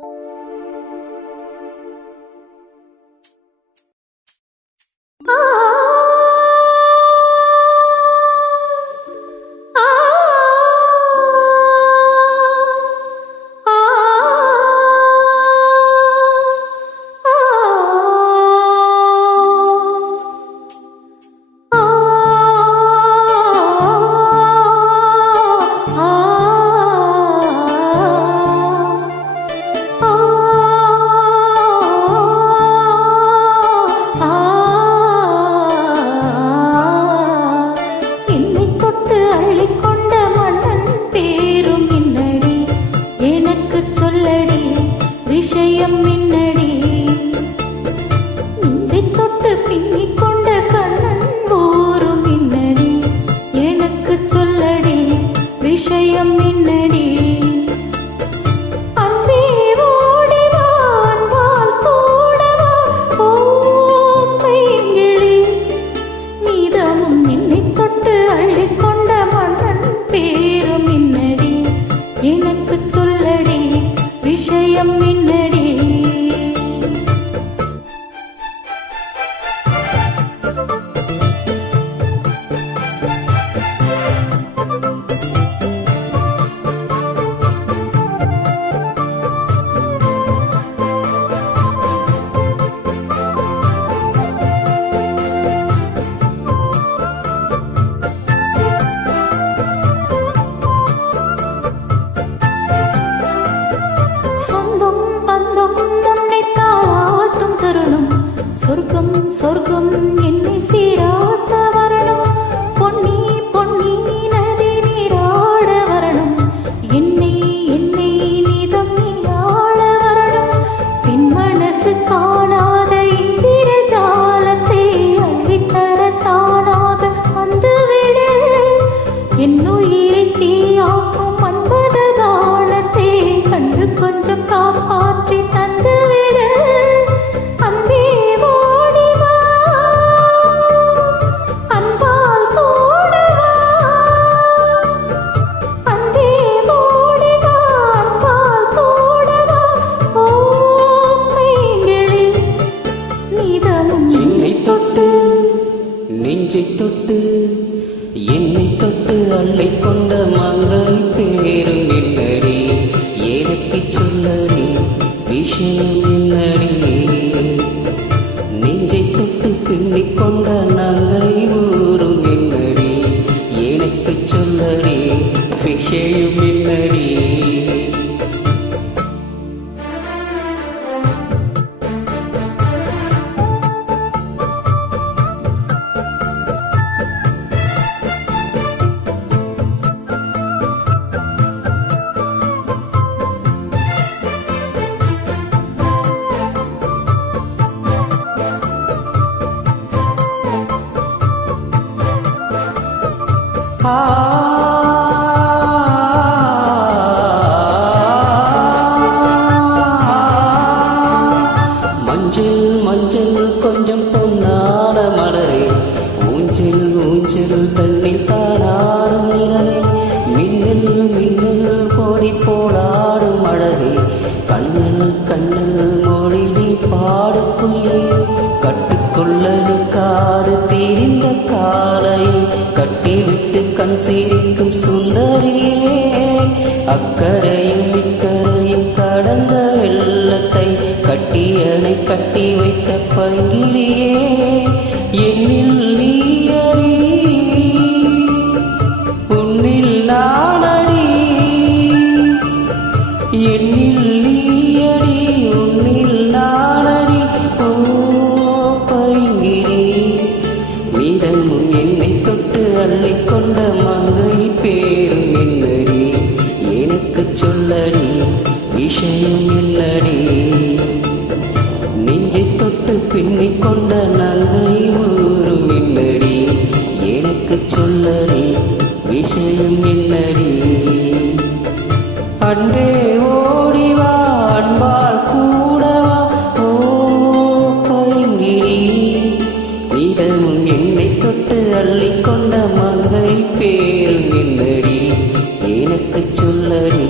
என்னை சொர்க்கம் என்னை சீராட்ட வரணும். பொன்னி பொன்னி நதி நீராட வரணும். என்னை என்னை நீதம் நீயாள வரணும். பின் மனசு காணாத இந்திர ஜாலத்தை அள்ளித்தர தானாக வந்துவிடு என்னுயிரை தீயாக்கும் அன்பத தானத்தை கண்டு கொஞ்சம் காப்பாற்றி நெஞ்சை தொட்டு என்னை தொட்டு அள்ளை கொண்ட மங்கள் பேரும் என்னடி எனக்கு சொல்லடி விஷயம் என்னடி நெஞ்சை தொட்டு பின்னிக் கொண்ட நங்கை ஊரும் என்னடி எனக்கு சொல்லடி விஷயம் என்னடி மஞ்சள் மஞ்சள் கொஞ்சம் பொன்னான மலரே. ஊஞ்சல் ஊஞ்சல் தண்ணீர் தானாடும் நிலவே மின்னல் மின்னல் கோடி போலாடும் அழகே கண்ணல் கண்ணல் மொழி நீ பாடு கட்டுக்கொள்ள நிற்காது தெரிந்த காலை கட்டிவிட்டு சிரிக்கும் சுந்தரியே அக்கறையும் இக்கரையும் கடந்த வெள்ளத்தை கட்டியனை கட்டி வைத்த பங்கிலியே என்னில் நீயடி உன்னில் நானடி என்னில் நீயடி உன்னில் நானடி. ஓ மீதமும் என்னை தொட்டு அள்ளிக்கொண்ட மங்கை பேரும் என்னடி? எனக்கு சொல்லடி விஷயம் இல்லடி. நெஞ்சை தொட்டு பின்னிக் கொண்ட நங்கை ஊரும் என்னடி? எனக்கு சொல்லடி விஷயம் என்னடி அண்டே என்னை தொட்டு அள்ளிக்கொண்ட மங்கை பேர் என்னடி எனக்கு சொல்லடி